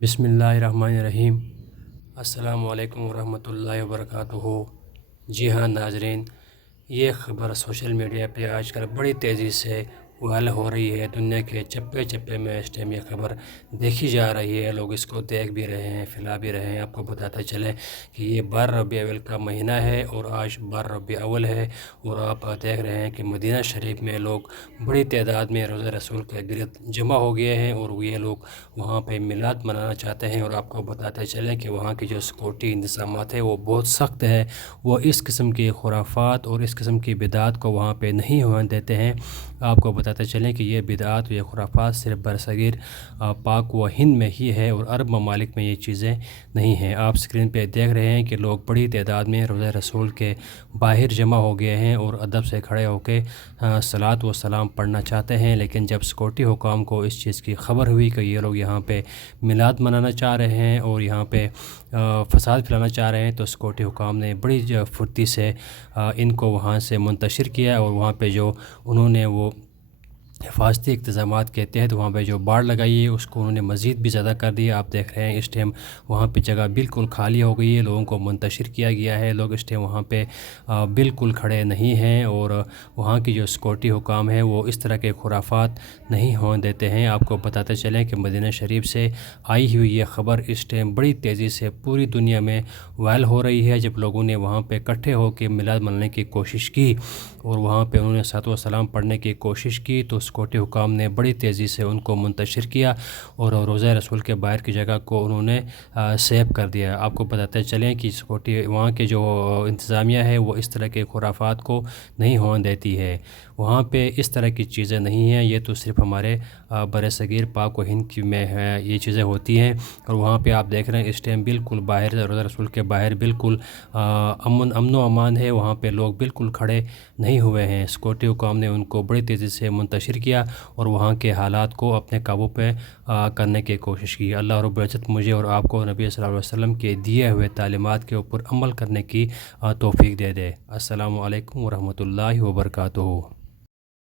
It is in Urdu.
بسم اللہ الرحمن الرحیم۔ السلام علیکم ورحمۃ اللہ وبرکاتہ۔ جی ہاں ناظرین، یہ خبر سوشل میڈیا پہ آج کل بڑی تیزی سے وائرل ہو رہی ہے۔ دنیا کے چپے چپے میں اس ٹائم یہ خبر دیکھی جا رہی ہے، لوگ اس کو دیکھ بھی رہے ہیں، پھیلا بھی رہے ہیں۔ آپ کو بتاتا چلیں کہ یہ 12 ربیع الاول کا مہینہ ہے اور آج 12 ربیع الاول ہے، اور آپ دیکھ رہے ہیں کہ مدینہ شریف میں لوگ بڑی تعداد میں روزہ رسول کے گرد جمع ہو گئے ہیں، اور یہ لوگ وہاں پہ میلاد منانا چاہتے ہیں۔ اور آپ کو بتاتے چلیں کہ وہاں کی جو سیکورٹی انتظامات ہے وہ بہت سخت ہے، وہ اس قسم کی خرافات اور اس قسم کی بدعات کو وہاں پہ نہیں ہونے دیتے ہیں۔ آپ کو بتاتے چلیں کہ یہ بدعات و یہ خرافات صرف برصغیر پاک و ہند میں ہی ہے، اور عرب ممالک میں یہ چیزیں نہیں ہیں۔ آپ سکرین پہ دیکھ رہے ہیں کہ لوگ بڑی تعداد میں روزہ رسول کے باہر جمع ہو گئے ہیں اور ادب سے کھڑے ہو کے صلاۃ و سلام پڑھنا چاہتے ہیں، لیکن جب سیکورٹی حکام کو اس چیز کی خبر ہوئی کہ یہ لوگ یہاں پہ میلاد منانا چاہ رہے ہیں اور یہاں پہ فساد پھیلانا چاہ رہے ہیں، تو سیکورٹی حکام نے بڑی پھرتی سے ان کو وہاں سے منتشر کیا، اور وہاں پہ جو انہوں نے وہ حفاظتی اقتدامات کے تحت وہاں پہ جو باڑ لگائی ہے اس کو انہوں نے مزید بھی زیادہ کر دیا۔ آپ دیکھ رہے ہیں اس ٹائم وہاں پہ جگہ بالکل خالی ہو گئی ہے، لوگوں کو منتشر کیا گیا ہے، لوگ اس ٹائم وہاں پہ بالکل کھڑے نہیں ہیں، اور وہاں کی جو سیکورٹی حکام ہے وہ اس طرح کے خرافات نہیں ہونے دیتے ہیں۔ آپ کو بتاتے چلیں کہ مدینہ شریف سے آئی ہوئی یہ خبر اس ٹائم بڑی تیزی سے پوری دنیا میں وائرل ہو رہی ہے۔ جب لوگوں نے وہاں پہ اکٹھے ہو کے میلاد منانے کی کوشش کی اور وہاں پہ انہوں نے صلاۃ و سلام پڑھنے کی کوشش کی، تو سیکورٹی حکام نے بڑی تیزی سے ان کو منتشر کیا اور روزہ رسول کے باہر کی جگہ کو انہوں نے سیو کر دیا۔ آپ کو بتاتے چلیں کہ سیکورٹی وہاں کے جو انتظامیہ ہے وہ اس طرح کے خرافات کو نہیں ہونے دیتی ہے۔ وہاں پہ اس طرح کی چیزیں نہیں ہیں، یہ تو صرف ہمارے برصغیر پاک و ہند میں ہے یہ چیزیں ہوتی ہیں، اور وہاں پہ آپ دیکھ رہے ہیں اس ٹائم بالکل باہر روزہ رسول کے باہر بالکل امن و امان ہے، وہاں پہ لوگ بالکل کھڑے نہیں ہوئے ہیں۔ سیکورٹی حکام نے ان کو بڑی تیزی سے منتشر کیا اور وہاں کے حالات کو اپنے قابو پہ کرنے کی کوشش کی۔ اللہ رب العزت مجھے اور آپ کو نبی صلی اللہ علیہ وسلم کے دیے ہوئے تعلیمات کے اوپر عمل کرنے کی توفیق دے دے۔ السلام علیکم ورحمۃ اللہ وبرکاتہ۔